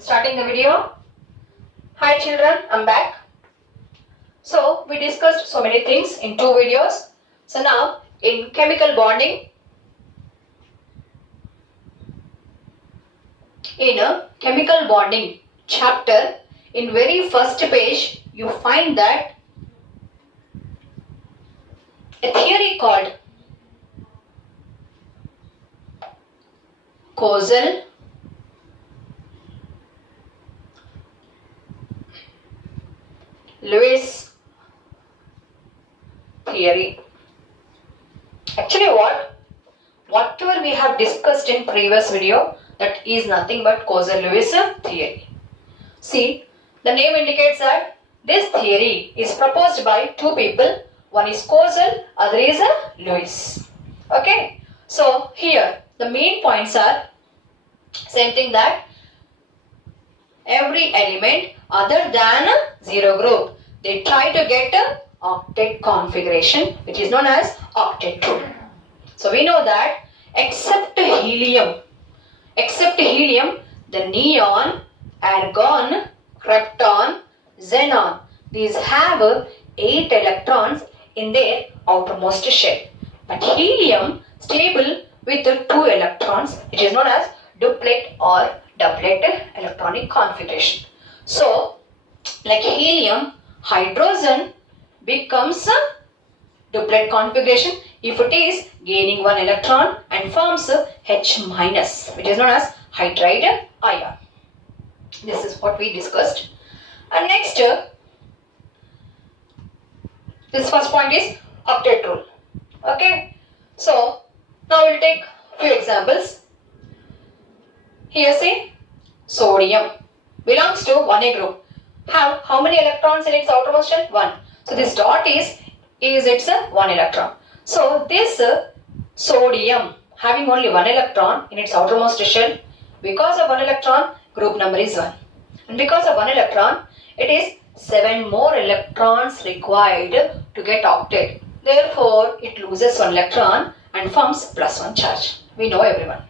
Starting the video. Hi children, I'm back. So we discussed so many things in two videos. So now in chemical bonding, in a chemical bonding chapter, in very first page you find that a theory called causal Lewis theory. Actually whatever we have discussed in previous video, that is nothing but causal Lewis theory. See, the name indicates that this theory is proposed by two people. One is causal, other is Lewis. Okay. So here the main points are same thing, that every element other than zero group, they try to get a octet configuration, which is known as octet rule. So we know that except helium, the neon, argon, krypton, xenon, these have 8 electrons in their outermost shell. But helium stable with 2 electrons, it is known as duplet or doublet electronic configuration. So, like helium, hydrogen becomes a duplet configuration if it is gaining 1 electron and forms H minus, which is known as hydride ion. This is what we discussed. And next, this first point is octet rule. Okay. So, now we will take few examples. Here see, sodium belongs to 1A group. Have how many electrons in its outermost shell? 1. So this dot is its 1 electron. So this sodium having only 1 electron in its outermost shell, because of 1 electron, group number is 1. And because of 1 electron, it is 7 more electrons required to get octet. Therefore, it loses 1 electron and forms plus 1 charge. We know everyone.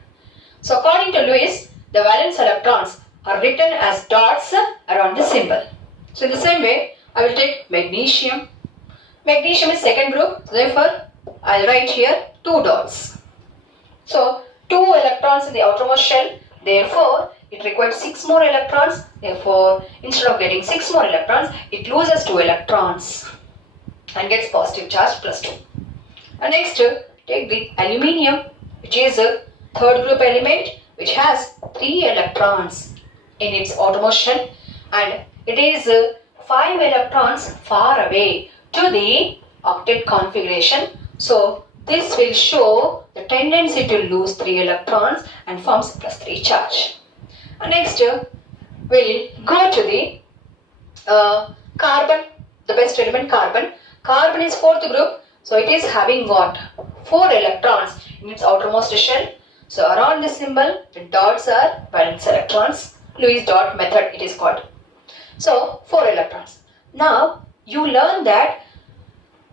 So according to Lewis, the valence electrons are written as dots around the symbol. So in the same way, I will take magnesium. Magnesium is second group, so therefore I will write here 2 dots. So 2 electrons in the outermost shell, therefore it requires 6 more electrons. Therefore, instead of getting 6 more electrons, it loses 2 electrons and gets positive charge plus 2. And next, take the aluminium, which is a third group element, which has 3 electrons in its outermost shell, and it is 5 electrons far away to the octet configuration. So this will show the tendency to lose 3 electrons and forms plus 3 charge. And next we'll go to the carbon, the best element carbon. Carbon is fourth group, so it is having what? 4 electrons in its outermost shell. So around this symbol, the dots are valence electrons. Lewis dot method it is called. So 4 electrons. Now you learn that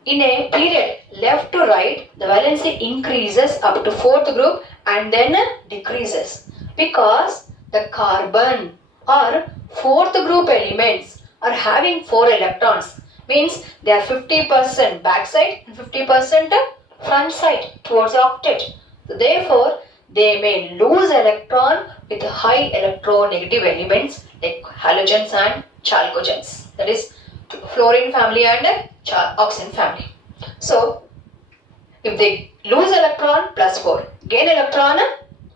in a period left to right, the valency increases up to 4th group and then decreases, because the carbon or 4th group elements are having 4 electrons. Means they are 50% backside and 50% front side towards the octet. So therefore, they may lose electron with high electronegative elements like halogens and chalcogens. That is fluorine family and oxygen family. So, if they lose electron, plus 4. Gain electron,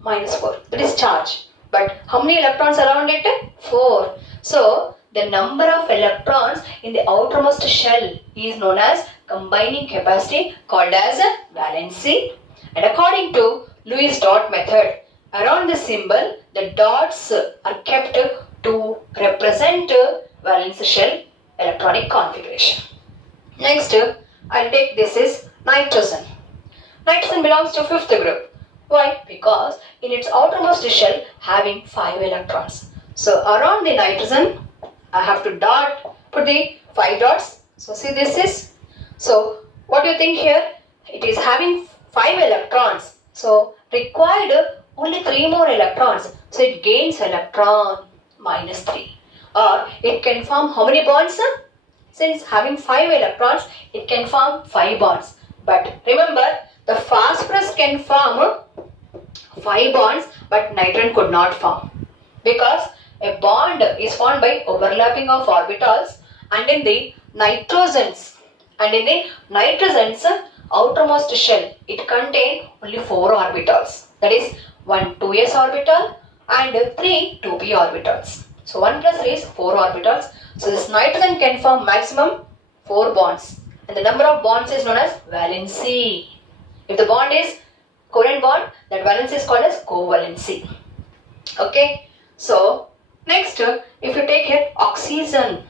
minus 4. That is charge. But how many electrons around it? 4. So, the number of electrons in the outermost shell is known as combining capacity, called as valency. And according to Lewis dot method, around the symbol, the dots are kept to represent valence shell electronic configuration. Next, I'll take this is nitrogen. Nitrogen belongs to 5th group. Why? Because in its outermost shell having 5 electrons. So around the nitrogen, I have to put the 5 dots. So see this is. So what do you think here? It is having 5 electrons. So required only 3 more electrons. So it gains electron -3. Or it can form how many bonds? Since having 5 electrons, it can form 5 bonds. But remember, the phosphorus can form 5 bonds, but nitrogen could not form. Because a bond is formed by overlapping of orbitals, and in the nitrogens, outermost shell, it contains only 4 orbitals. That is 1 2s orbital and 3 2p orbitals. So 1 plus 3 is 4 orbitals. So this nitrogen can form maximum 4 bonds. And the number of bonds is known as valency. If the bond is covalent bond, that valency is called as covalency. Okay. So next, if you take here oxygen,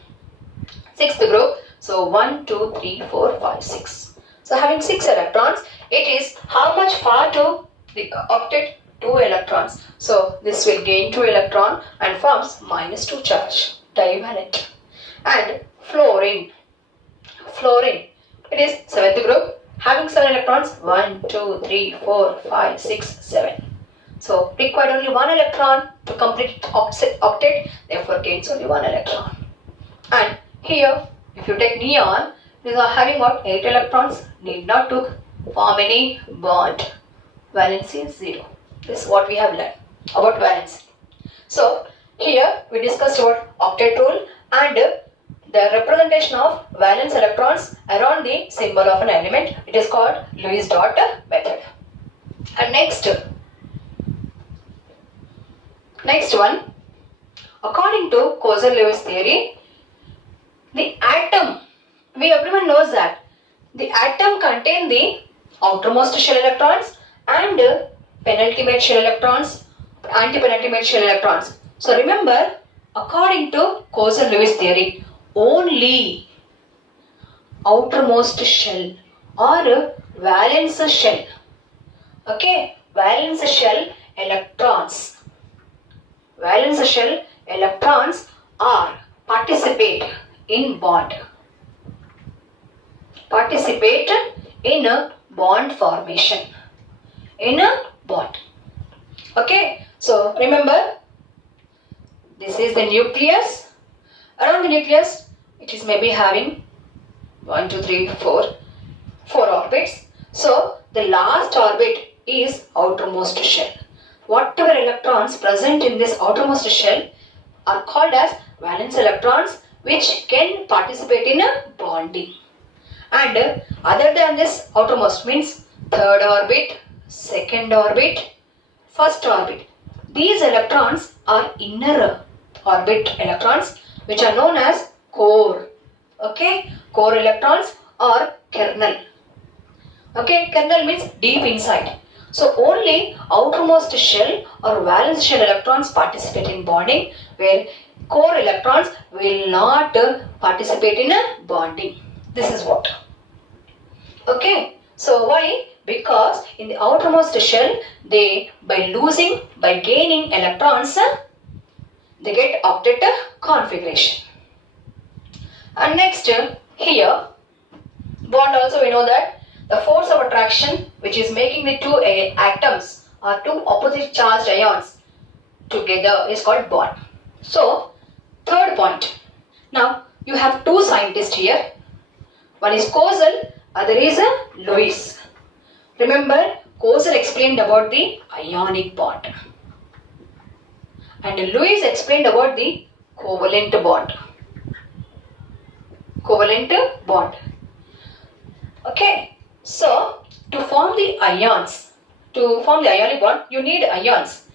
6th group. So 1, 2, 3, 4, 5, 6. So having 6 electrons, it is how much far to the octet? 2 electrons. So this will gain 2 electron and forms -2 charge, divalent. And fluorine, it is 7th group, having 7 electrons, 1, 2, 3, 4, 5, 6, 7. So required only 1 electron to complete octet, therefore gains only 1 electron. And here, if you take neon, these are having what? 8 electrons, need not to form any bond. Valency is 0. This is what we have learned about valency. So here we discussed about octet rule and the representation of valence electrons around the symbol of an element. It is called Lewis dot method. And next one, according to Kozel-Lewis theory, the atom, everyone knows that the atom contains the outermost shell electrons and penultimate shell electrons, antipenultimate shell electrons. So remember, according to Kozel-Lewis theory, only outermost shell or valence shell, okay, valence shell electrons are participate in bond, formation, in a bond. Okay, so remember, this is the nucleus. Around the nucleus, it is maybe having 1, 2, 3, 4 orbits. So the last orbit is outermost shell. Whatever electrons present in this outermost shell are called as valence electrons, which can participate in a bonding. And other than this outermost means third orbit, second orbit, first orbit. These electrons are inner orbit electrons, which are known as core. Okay, core electrons or kernel. Okay, kernel means deep inside. So only outermost shell or valence shell electrons participate in bonding, where core electrons will not participate in a bonding. This is what. Okay, so why? Because in the outermost shell, by gaining electrons, they get octet configuration. And next, here, bond also we know that the force of attraction, which is making the two atoms or two opposite charged ions together, is called bond. So, third point. Now, you have two scientists here. One is Kozel, other is Lewis. Remember, Kozel explained about the ionic bond. And Lewis explained about the covalent bond. Okay, so to form the ions, to form the ionic bond, you need ions.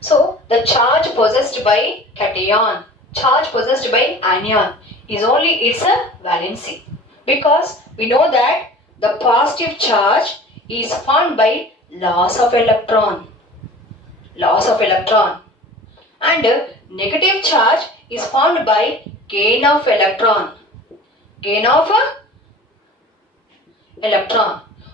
So the charge possessed by cation, charge possessed by anion is only its valency. Because we know that the positive charge is formed by loss of electron. And negative charge is formed by gain of electron.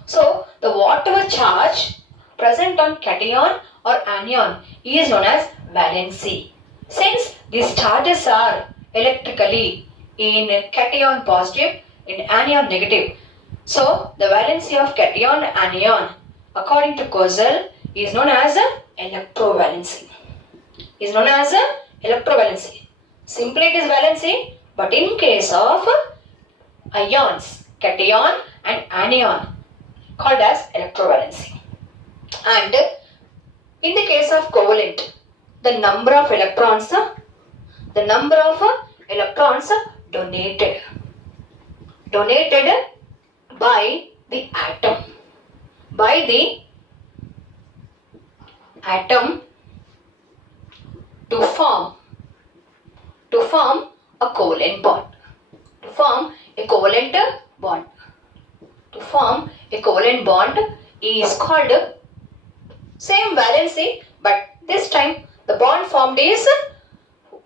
So the whatever charge present on cation or anion is known as valency. Since these charges are electrically in cation positive, in anion negative, so the valency of cation anion according to Kozel is known as electrovalency. electrovalency. Simply it is valency, but in case of ions, cation and anion, called as electrovalency. And in the case of covalent, the number of electrons donated by the atom to form a covalent bond. To form a covalent bond is called same valency, but this time the bond formed is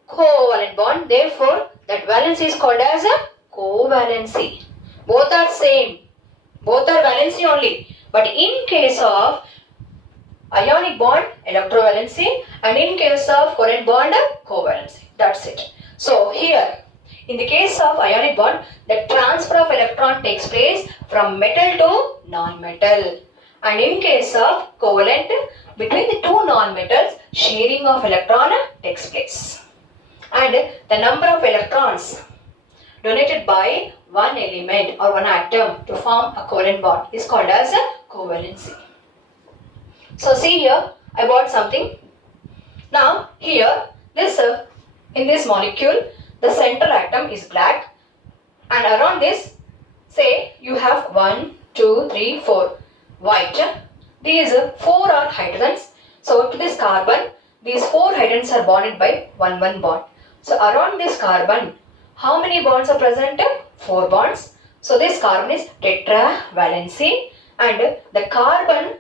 covalent bond. Therefore, that valency is called as a covalency. Both are same. Both are valency only. But in case of ionic bond, electrovalency, and in case of covalent bond, covalency. That's it. So here, in the case of ionic bond, the transfer of electron takes place from metal to non-metal. And in case of covalent, between the two non-metals, sharing of electron takes place. And the number of electrons donated by one element or one atom to form a covalent bond is called as a covalency. So see here, I brought something. Now here, in this molecule, the central atom is black, and around this, say you have 1, 2, 3, 4 white. These 4 are hydrogens. So to this carbon, these 4 hydrogens are bonded by 1 bond. So around this carbon, how many bonds are present? 4 bonds. So this carbon is tetravalency, and the carbon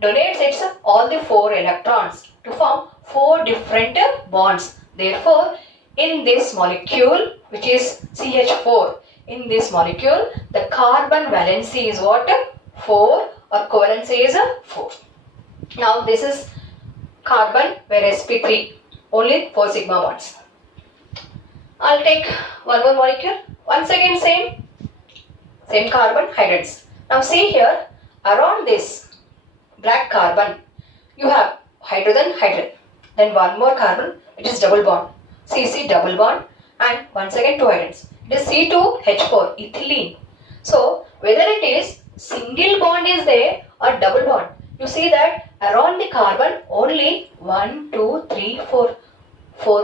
donates all the 4 electrons to form 4 different bonds. Therefore, in this molecule, which is CH4, in this molecule, the carbon valency is what? 4, or covalency is 4. Now this is carbon, where sp3, only 4 sigma bonds. I'll take one more molecule. Once again same carbon, hydrogens. Now see here, around this black carbon, you have hydrogen, then one more carbon, it is double bond, CC double bond, and once again 2 hydrogens. It is C2H4, ethylene. So whether it is single bond is there or double bond, you see that around the carbon only 1, 2, 3, 4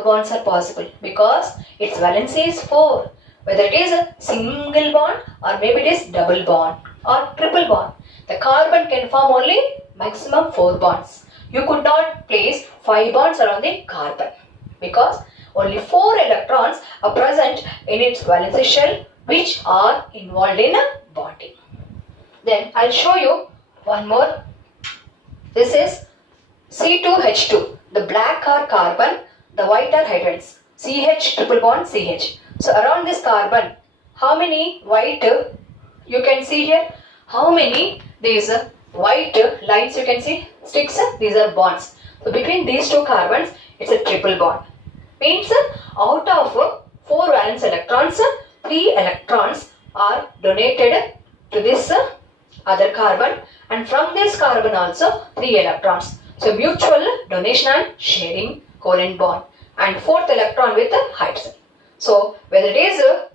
bonds are possible, because its valency is 4. Whether it is a single bond or maybe it is double bond or triple bond, the carbon can form only maximum 4 bonds. You could not place 5 bonds around the carbon, because only 4 electrons are present in its valency shell, which are involved in bonding. Then I'll show you one more. This is C2H2. The black are carbon, the white are hydrogens. CH triple bond CH. So around this carbon, how many white you can see here? How many these white lines you can see? Sticks, these are bonds. So between these 2 carbons, it's a triple bond. Means out of 4 valence electrons, 3 electrons are donated to this other carbon, and from this carbon also 3 electrons. So mutual donation and sharing covalent bond, and 4th electron with hydrogen. So whether it is a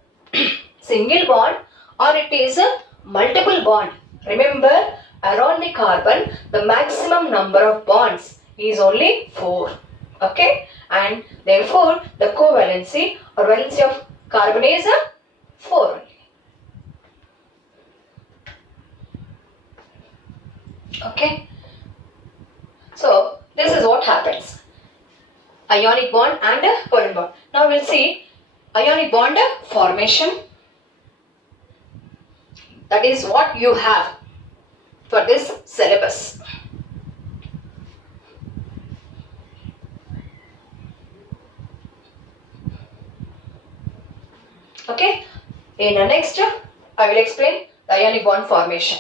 single bond or it is a multiple bond, remember around the carbon the maximum number of bonds is only 4. Okay, and therefore the covalency or valency of carbon is 4 only. Okay, so this is what happens. Ionic bond and covalent bond. Now we'll see ionic bond formation. That is what you have for this syllabus. Okay, in the next I will explain the ionic bond formation.